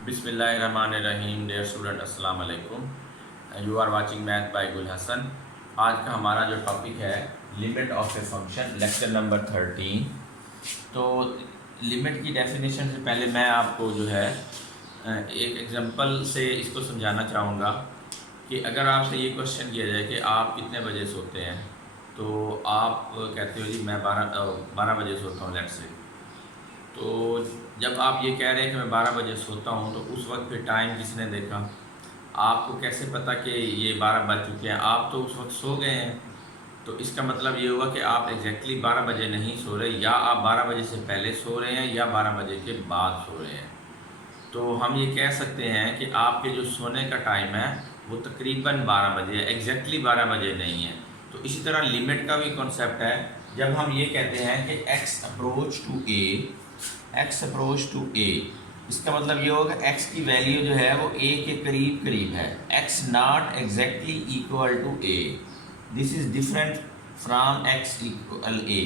बिस्मिल्लाहिर्रहमानिर्रहीम। Dear student, अस्सलाम वालेकुम। You are watching math by Gul Hasan. आज का हमारा जो टॉपिक है limit of a function, lecture number 13। तो लिमिट की डेफिनेशन से पहले मैं आपको जो है एक एग्जांपल से इसको समझाना चाहूँगा कि अगर आपसे ये क्वेश्चन किया जाए कि आप कितने बजे सोते हैं, तो आप कहते हो जी मैं 12 बजे सोता हूँ लेट्स से। तो जब आप ये कह रहे हैं कि मैं 12 बजे सोता हूँ, तो उस वक्त फिर टाइम किसने देखा? आपको कैसे पता कि ये 12 बज चुके हैं? आप तो उस वक्त सो गए हैं। तो इसका मतलब ये हुआ कि आप एग्जैक्टली 12 बजे नहीं सो रहे, या आप 12 बजे से पहले सो रहे हैं या 12 बजे के बाद सो रहे हैं। तो हम ये कह सकते हैं कि आपके जो सोने का टाइम है वो तकरीबन 12 बजे है, एग्जैक्टली 12 बजे नहीं है। तो इसी तरह लिमिट का भी कॉन्सेप्ट है। जब हम ये कहते हैं कि x अप्रोच टू ए, इसका मतलब ये होगा x की वैल्यू जो है वो a के करीब करीब है। x not exactly equal to a, this is different from x equal a।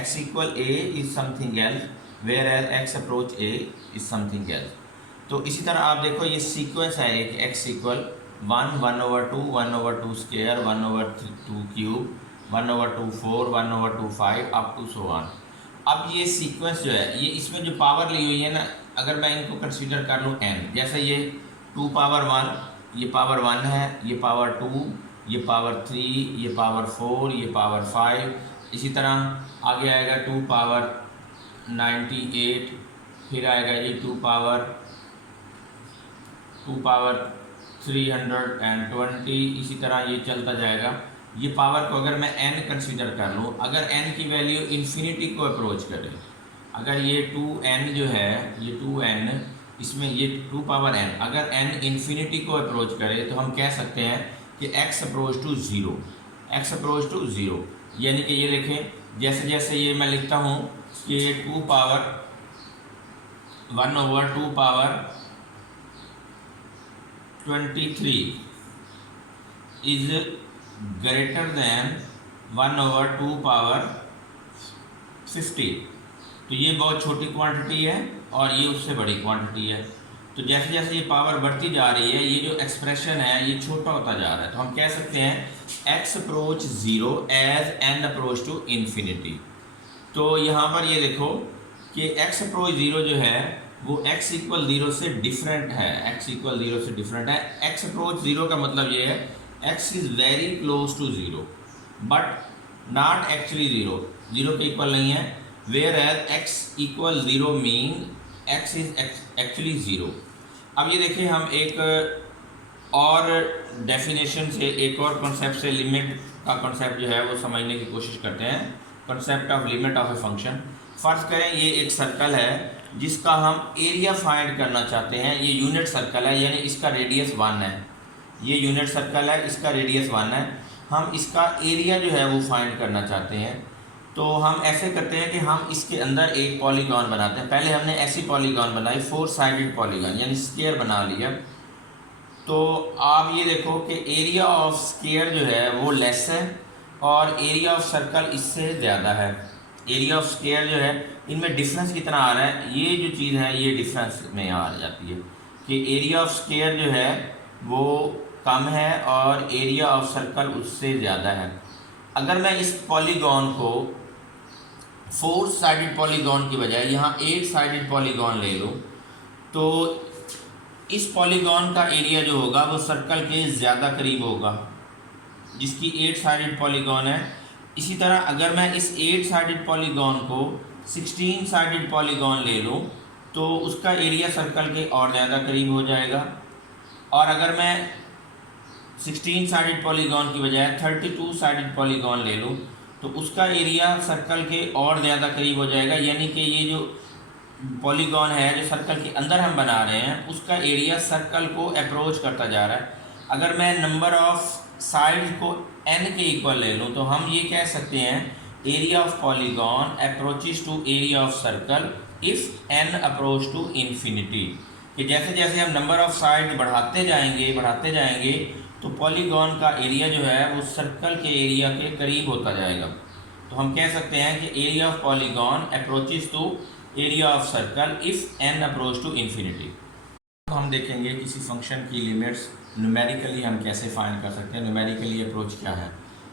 x equal a is something else, whereas x approach a is something else. तो इसी तरह आप देखो ये सीक्वेंस है एक, x equal 1/2, 1/2 square, 1/2 cube, 1/2 4, 1/2 5 up to so on. अब ये सीक्वेंस जो है, ये इसमें जो पावर ली हुई है ना, अगर मैं इनको कंसीडर कर लूँ n, जैसे ये 2 पावर 1, ये पावर 1 है, ये पावर 2, ये पावर 3, ये पावर 4, ये पावर 5। इसी तरह आगे आएगा 2 पावर 98, फिर आएगा ये 2 पावर 320। इसी तरह ये चलता जाएगा। ये पावर को अगर मैं n कंसीडर कर लूँ, अगर n की वैल्यू इन्फिनिटी को अप्रोच करे, अगर ये 2n जो है, ये 2n, इसमें ये 2 पावर n, अगर n इन्फिनिटी को अप्रोच करे तो हम कह सकते हैं कि x अप्रोच टू ज़ीरो। यानी कि ये देखें, जैसे जैसे ये मैं लिखता हूँ कि ये 2 power 1/2 power 23 is greater than 1/2 power 50। तो ये बहुत छोटी क्वांटिटी है और ये उससे बड़ी क्वांटिटी है। तो जैसे जैसे ये पावर बढ़ती जा रही है, ये जो एक्सप्रेशन है ये छोटा होता जा रहा है। तो हम कह सकते हैं x approach 0 as n approach to infinity. तो यहाँ पर ये देखो कि x अप्रोच 0 जो है वो x इक्वल 0 से डिफरेंट है, x अप्रोच 0 का मतलब ये है x is very close to 0 but not actually 0 के इक्वल नहीं है। Whereas x equal 0 mean x is actually 0। अब ये देखिए, हम एक और डेफिनेशन से, एक और कॉन्सेप्ट से लिमिट का कॉन्सेप्ट जो है वो समझने की कोशिश करते हैं। Concept of limit of a function. फर्ज करें ये एक सर्कल है जिसका हम एरिया फाइंड करना चाहते हैं। ये यूनिट सर्कल है, यानी इसका रेडियस 1 है। ये यूनिट सर्कल है, इसका रेडियस 1 है। हम इसका एरिया जो है वो फाइंड करना चाहते हैं। तो हम ऐसे करते हैं कि हम इसके अंदर एक पॉलीगॉन बनाते हैं। पहले हमने ऐसी पॉलीगॉन बनाई, 4 साइडेड पॉलीगॉन, यानी स्क्वायर बना लिया। तो आप ये देखो कि एरिया ऑफ स्क्वायर जो है वो लेस है और एरिया ऑफ सर्कल इससे ज़्यादा है। एरिया ऑफ स्क्वायर जो है, इनमें डिफरेंस कितना आ रहा है, ये जो चीज़ है ये डिफरेंस में आ जाती है कि एरिया ऑफ स्क्वायर जो है वो कम है और एरिया ऑफ सर्कल उससे ज़्यादा है। अगर मैं इस पॉलीगॉन को 4 साइडेड पॉलीगॉन की बजाय यहाँ 8 साइडेड पॉलीगॉन ले लूँ, तो इस पॉलीगॉन का एरिया जो होगा वो सर्कल के ज़्यादा करीब होगा, जिसकी 8 साइडेड पॉलीगॉन है। इसी तरह अगर मैं इस 8 साइडेड पॉलीगॉन को 16 साइडेड पॉलीगॉन ले लूँ, तो उसका एरिया सर्कल के और ज़्यादा करीब हो जाएगा। और अगर मैं 16 साइडेड पॉलीगॉन की बजाय 32 साइडेड पॉलीगॉन ले लूँ, तो उसका एरिया सर्कल के और ज़्यादा करीब हो जाएगा। यानी कि ये जो पॉलीगॉन है जो सर्कल के अंदर हम बना रहे हैं, उसका एरिया सर्कल को अप्रोच करता जा रहा है। अगर मैं नंबर ऑफ साइड्स को n के इक्वल ले लूँ, तो हम ये कह सकते हैं area of polygon approaches to area of circle if n approach to infinity. कि जैसे जैसे हम नंबर ऑफ साइड बढ़ाते जाएंगे तो पॉलीगॉन का एरिया जो है वो सर्कल के एरिया के करीब होता जाएगा। तो हम कह सकते हैं कि area of polygon approaches to area of circle if n approach to infinity। तो हम देखेंगे किसी फंक्शन की लिमिट्स न्यूमेरिकली हम कैसे फाइंड कर सकते हैं। न्यूमेरिकली अप्रोच क्या है।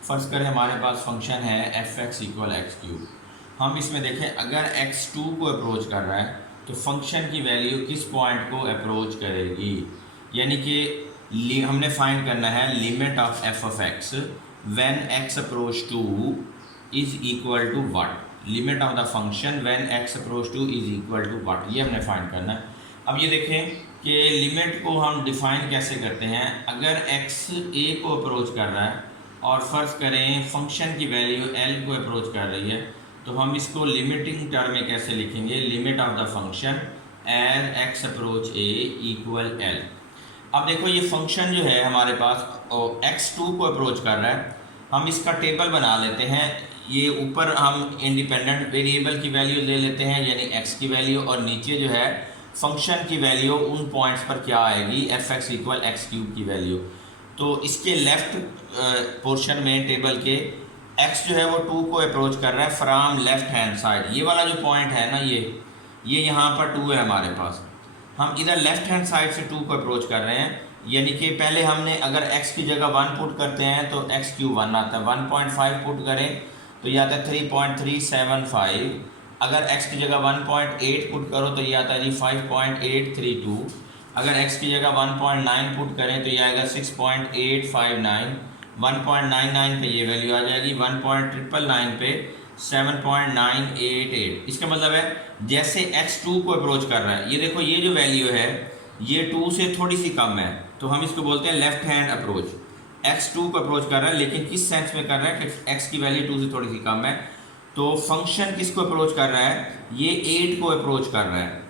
फ़र्ज़ करें हमारे पास फंक्शन है F x equal x cube. हम इसमें देखें अगर x2 को अप्रोच कर रहा है तो फंक्शन की वैल्यू किस पॉइंट को अप्रोच करेगी, यानी कि हमने फाइंड करना है limit of f of x when x approach to is equal to what, limit of the function when x approach to is equal to what, ये हमने फाइंड करना है। अब ये देखें कि लिमिट को हम डिफ़ाइन कैसे करते हैं। अगर x a को अप्रोच कर रहा है और फ़र्ज़ करें फंक्शन की वैल्यू l को अप्रोच कर रही है तो हम इसको लिमिटिंग टर्म में कैसे लिखेंगे, limit of the function as x approach a equal l। अब देखो ये फंक्शन जो है हमारे पास x2 को अप्रोच कर रहा है, हम इसका टेबल बना लेते हैं। ये ऊपर हम इंडिपेंडेंट वेरिएबल की वैल्यू ले लेते हैं यानी x की वैल्यू, और नीचे जो है फंक्शन की वैल्यू उन पॉइंट्स पर क्या आएगी, F x equal x cube की वैल्यू। तो इसके लेफ़्ट पोर्शन में टेबल के x जो है वो 2 को अप्रोच कर रहा है फ्राम लेफ्ट हैंड साइड। ये वाला जो पॉइंट है ना, ये यहाँ पर 2 है हमारे पास। हम इधर लेफ्ट हैंड साइड से 2 को अप्रोच कर रहे हैं, यानी कि पहले हमने अगर x की जगह 1 पुट करते हैं तो x क्यूब 1 आता है। 1.5 पुट करें तो ये आता है 3.375। अगर x की जगह 1.8 पुट करो तो ये आता है जी 5.832। अगर x की जगह 1.9 पुट करें तो ये आएगा 6.859। 1.99 पे ये वैल्यू आ जाएगी, 1.999 पे 7.988। इसका मतलब है जैसे x2 को अप्रोच कर रहा है, ये देखो ये जो वैल्यू है ये 2 से थोड़ी सी कम है तो हम इसको बोलते हैं लेफ्ट हैंड अप्रोच। x2 को अप्रोच कर रहा है लेकिन किस सेंस में कर रहा है कि x की वैल्यू 2 से थोड़ी सी कम है। तो फंक्शन किसको अप्रोच कर रहा है, ये 8 को अप्रोच कर रहा है।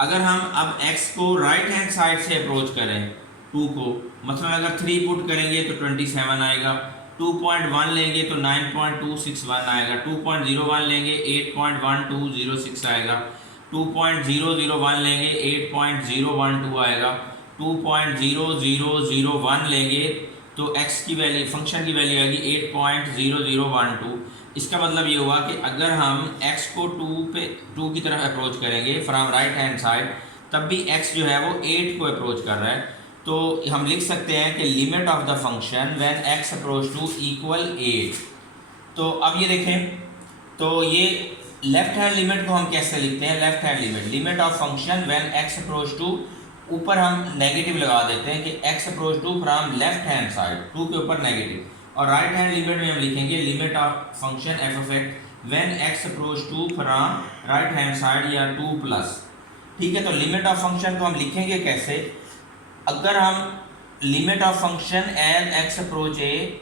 अगर हम अब x को राइट हैंड साइड से अप्रोच करें 2 को, मतलब अगर 3 पुट करेंगे तो 27 आएगा, 2.1 लेंगे तो 9.261 आएगा, 2.01 लेंगे 8.1206 आएगा, 2.001 लेंगे 8.012 आएगा, 2.0001 लेंगे तो x की वैल्यू फंक्शन की वैल्यू आएगी 8.0012। इसका मतलब ये हुआ कि अगर हम x को 2 की तरफ अप्रोच करेंगे फ्रॉम राइट हैंड साइड तब भी x जो है वो 8 को अप्रोच कर रहा है। तो हम लिख सकते हैं कि limit of the function when x approach to equal 8। तो अब ये देखें तो ये लेफ्ट हैंड लिमिट को हम कैसे लिखते हैं, left hand limit of function when x approach to, ऊपर हम नेगेटिव लगा देते हैं कि x approach to from left hand side, 2 के ऊपर नेगेटिव, और राइट हैंड लिमिट में हम लिखेंगे limit of function f of x when x approach to from right hand side या 2 प्लस। ठीक है, तो लिमिट ऑफ फंक्शन को हम लिखेंगे कैसे, अगर हम limit of function as x approach a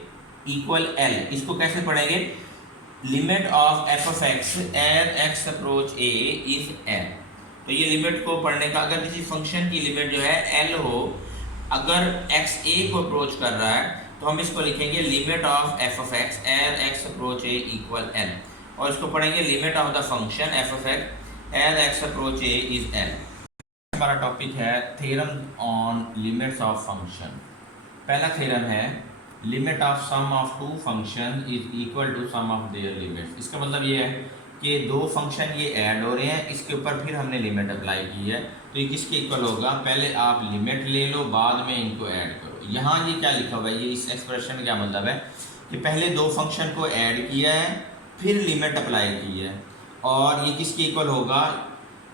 equal l, इसको कैसे पढ़ेंगे, limit of f of x as x approach a is l। तो ये लिमिट को पढ़ने का, अगर किसी फंक्शन की लिमिट जो है l हो, अगर x a को अप्रोच कर रहा है तो हम इसको लिखेंगे limit of f of x as x approach a equal l, और इसको पढ़ेंगे limit of the function f of x as x approach a is l। हमारा टॉपिक है theorem on limits of function. पहला थ्योरम है limit of sum of 2 function is equal to sum of their limits. इसका मतलब ये है कि 2 function ये ऐड हो रहे हैं, इसके ऊपर फिर हमने लिमिट अप्लाई की है, तो ये किसके इक्वल होगा, पहले आप लिमिट ले लो बाद में इनको ऐड करो। यहाँ ये क्या लिखा हुआ है, ये इस एक्सप्रेशन में क्या मतलब है कि पहले 2 फंक्शन को ऐड किया है फिर लिमिट अप्लाई की है, और ये किसके इक्वल होगा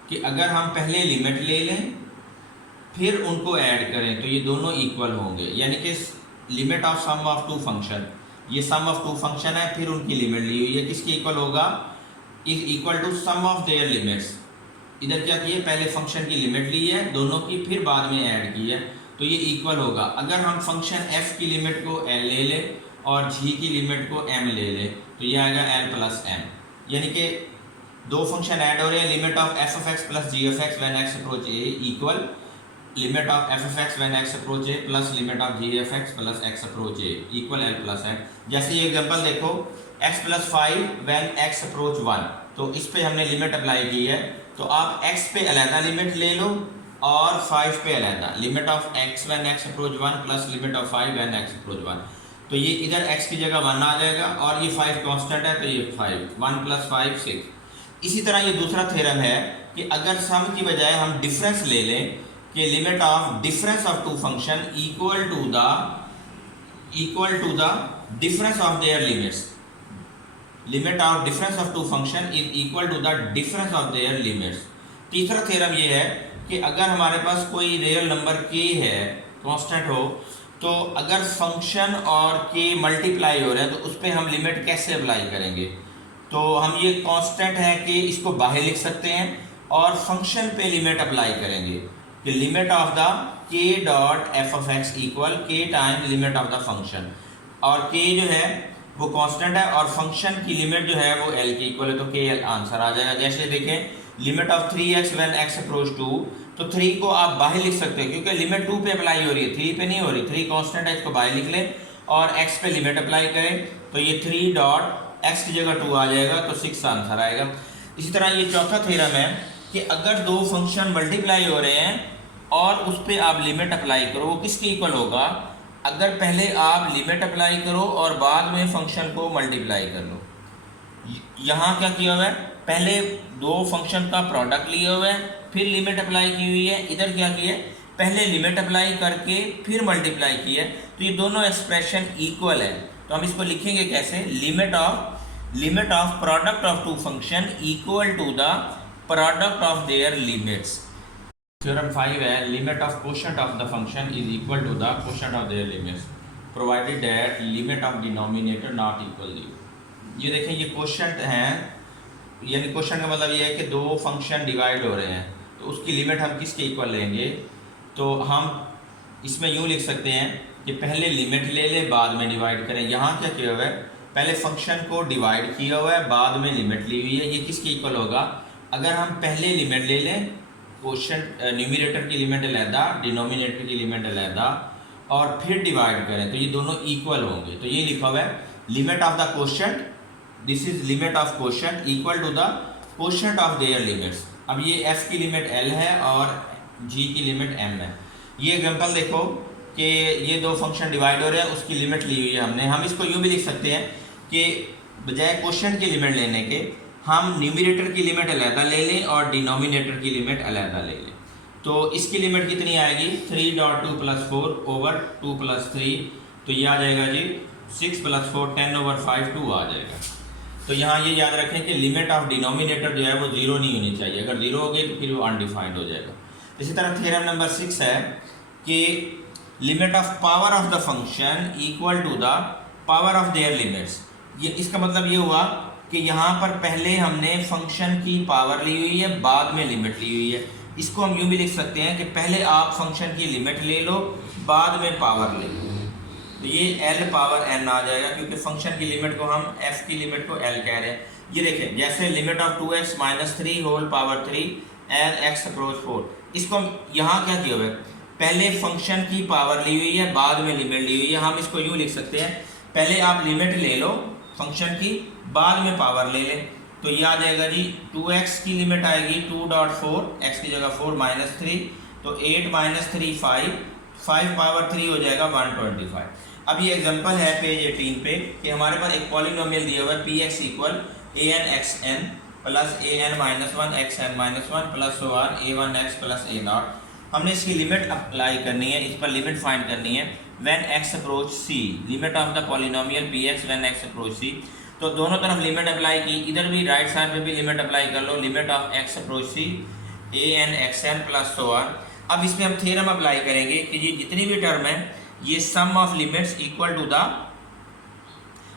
कि अगर हम पहले लिमिट ले लें फिर उनको ऐड करें तो ये दोनों इक्वल होंगे। यानी कि limit of sum of 2 function, ये सम ऑफ 2 फंक्शन है फिर उनकी लिमिट ली हुई है, किसके इक्वल होगा, is equal to sum of their limits. इधर क्या किए, पहले फंक्शन की लिमिट ली है दोनों की, फिर बाद में ऐड की है, तो ये इक्वल होगा। अगर हम फंक्शन f की लिमिट को l ले लें और g की लिमिट को m ले लें तो ये आएगा l प्लस m, यानी कि 2 फंक्शन ऐड हो रहे हैं, limit of f of x plus g of x when x approach a equal limit of f of x when x approach a plus limit of g of x plus x approach a equal l plus m। जैसे ये example देखो x plus 5 when x approach 1, तो इस पे हमने limit apply की है, तो आप x पे अलग लिमिट ले लो और 5 पे अलग, limit of x when x approach 1 plus limit of 5 when x approach 1, तो ये इधर x की जगह 1 आ जाएगा और ये 5 कांस्टेंट है तो ये 5, 1 प्लस 5 6। इसी तरह ये दूसरा थ्योरम है कि अगर सम की बजाय हम डिफरेंस ले लें कि limit of difference of two function equal to the difference of their limits, limit of difference of two function is equal to the difference of their limits. तीसरा थ्योरम ये है कि अगर हमारे पास कोई रियल नंबर k है, constant हो, तो अगर फंक्शन और k मल्टीप्लाई हो रहे हैं तो उस पर हम लिमिट कैसे अप्लाई करेंगे। तो हम ये कांस्टेंट है कि इसको बाहर लिख सकते हैं और फंक्शन पे लिमिट अप्लाई करेंगे कि limit of the k dot F of x equal k time limit of the function, और k जो है वो कांस्टेंट है और फंक्शन की लिमिट जो है वो l के इक्वल है, तो k आंसर आ जाएगा। जैसे देखें limit of 3x when x approach 2, तो 3 को आप बाहर लिख सकते हो क्योंकि लिमिट 2 पे अप्लाई हो रही है, 3 पे नहीं हो रही। 3 कांस्टेंट है, इसको बाहर लिख लें और x पे लिमिट अप्लाई करें तो ये 3 डॉट x की जगह 2 आ जाएगा, तो 6 आंसर आएगा। इसी तरह ये चौथा थ्योरम है कि अगर दो फंक्शन मल्टीप्लाई हो रहे हैं और उस पर आप लिमिट अप्लाई करो, वो किसके इक्वल होगा, अगर पहले आप लिमिट अप्लाई करो और बाद में फंक्शन को मल्टीप्लाई कर लो। यहाँ क्या किया हुआ है, पहले दो फंक्शन का प्रोडक्ट लिए हुए है फिर लिमिट अप्लाई की हुई है। इधर क्या किया है, पहले लिमिट अप्लाई करके फिर मल्टीप्लाई किया है, तो ये दोनों एक्सप्रेशन इक्वल है। तो हम इसको लिखेंगे कैसे, limit of product of two function equal to the product of their limits. Theorem 5 है limit of quotient of the function is equal to the quotient of their limits provided that limit of denominator not equal 0। ये देखें ये quotient हैं, यानी quotient का मतलब ये है कि दो फंक्शन डिवाइड हो रहे हैं तो उसकी लिमिट हम किसके इक्वल लेंगे। तो हम इसमें यूँ लिख सकते हैं कि पहले लिमिट ले लें बाद में डिवाइड करें। यहाँ क्या किया हुआ है, पहले फंक्शन को डिवाइड किया हुआ है बाद में लिमिट ली हुई है, ये किसके इक्वल होगा, अगर हम पहले लिमिट ले लें, कोशेंट न्यूमरेटर की लिमिट अलहदा डिनोमिनेटर की लिमिट अलहदा और फिर डिवाइड करें तो ये दोनों इक्वल होंगे। तो ये लिखा हुआ है limit of the quotient, this is limit of quotient equal to the quotient of their limits. अब ये f की लिमिट l है और g की लिमिट m है। ये एग्जांपल देखो कि ये दो फंक्शन डिवाइड हो रहे हैं, उसकी लिमिट ली हुई है हमने। हम इसको यूँ भी लिख सकते हैं कि बजाय कोशेंट की लिमिट लेने के हम न्यूमरेटर की लिमिट अलहदा ले लें और डिनोमिनेटर की लिमिट अलहदा ले लें। तो इसकी लिमिट कितनी आएगी, 3 डॉट 2 प्लस 4 ओवर 2 प्लस 3, तो ये आ जाएगा जी 6 प्लस 4 10 ओवर 5 2 आ जाएगा। तो यहाँ ये याद रखें कि लिमिट ऑफ डिनोमिनेटर जो है वो 0 नहीं होनी चाहिए, अगर 0 हो गई तो फिर वो अनडिफाइंड हो जाएगा। इसी तरह थ्योरम नंबर 6 है कि limit of power of the function equal to the power of their limits. ये इसका मतलब ये हुआ कि यहाँ पर पहले हमने फंक्शन की पावर ली हुई है बाद में लिमिट ली हुई है। इसको हम यूँ भी लिख सकते हैं कि पहले आप फंक्शन की लिमिट ले लो बाद में पावर ले लो, तो ये l पावर n आ जाएगा क्योंकि फंक्शन की लिमिट को हम f की लिमिट को l कह रहे हैं। ये देखें जैसे limit of 2x minus 3 whole power 3 and x approach 4, इसको हम यहाँ क्या किया हुआ है, पहले फंक्शन की पावर ली हुई है बाद में लिमिट ली हुई है। हम इसको यूँ लिख सकते हैं पहले आप लिमिट ले लो फंक्शन की बाद में पावर ले लें, तो ये आ जाएगा जी 2x की लिमिट आएगी 2 डॉट 4 x की जगह 4 माइनस 3, तो 8 माइनस 3 5 पावर 3 हो जाएगा 125। अब ये एग्जांपल है पेज 18 पे कि हमारे पास एक पॉलिनोमियल दिया हुआ है px equal an(xn) plus an minus 1 xn minus 1 plus a1x plus a0। हमने इसकी लिमिट अप्लाई करनी है, इस पर लिमिट फाइंड करनी है when x approach c, limit of the polynomial px when x approach c। तो दोनों तरफ लिमिट अप्लाई की, इधर भी राइट साइड पे भी लिमिट अप्लाई कर लो, limit of x approach c an(xn) plus अब इसमें हम थ्योरम अप्लाई करेंगे कि ये जितनी भी टर्म है ये sum of limits equal to the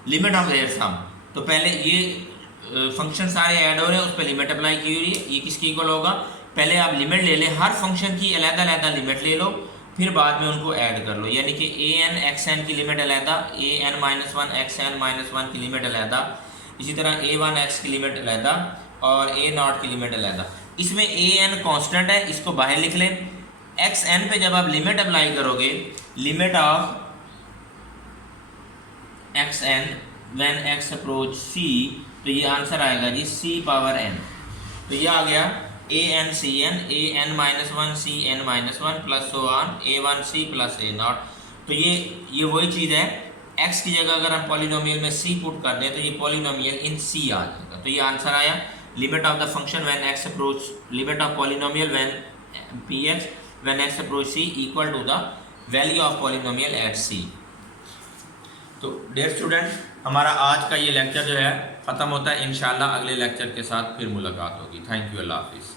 limit of their sum. तो पहले ये फंक्शन सारे ऐड हो रहे हैं उस पर लिमिट अप्लाई की हुई है, ये किसकी इक्वल होगा, पहले आप लिमिट ले लें, हर फंक्शन की अलग-अलग लिमिट ले लो फिर बाद में उनको ऐड कर लो, यानी कि an(xn) की लिमिट अलहदा, an माइनस 1 xn माइनस 1 की लिमिट अलहदा, इसी तरह a1x की लिमिट अलहदा और a0 की लिमिट अलहदा। इसमें an कांस्टेंट है, इसको बाहर लिख लें। xn पे जब आप लिमिट अप्लाई करोगे limit of xn when x approach c, तो ये आंसर आएगा जी c पावर n। तो ये आ गया an cn an minus 1 cn minus 1 plus a1c plus a0। तो ये वही चीज़ है, x की जगह अगर हम पॉलिनोमियल में c पुट कर दें तो ये पॉलिनोमियल इन c आ जाएगा। तो ये आंसर आया limit of the function when x approach, limit of polynomial when px when x approach c equal to the value of polynomial at c। तो डियर स्टूडेंट, हमारा आज का ये लेक्चर जो है ख़त्म होता है। इंशाल्लाह अगले लेक्चर के साथ फिर मुलाकात होगी। थैंक यू, अल्लाह हाफिज़।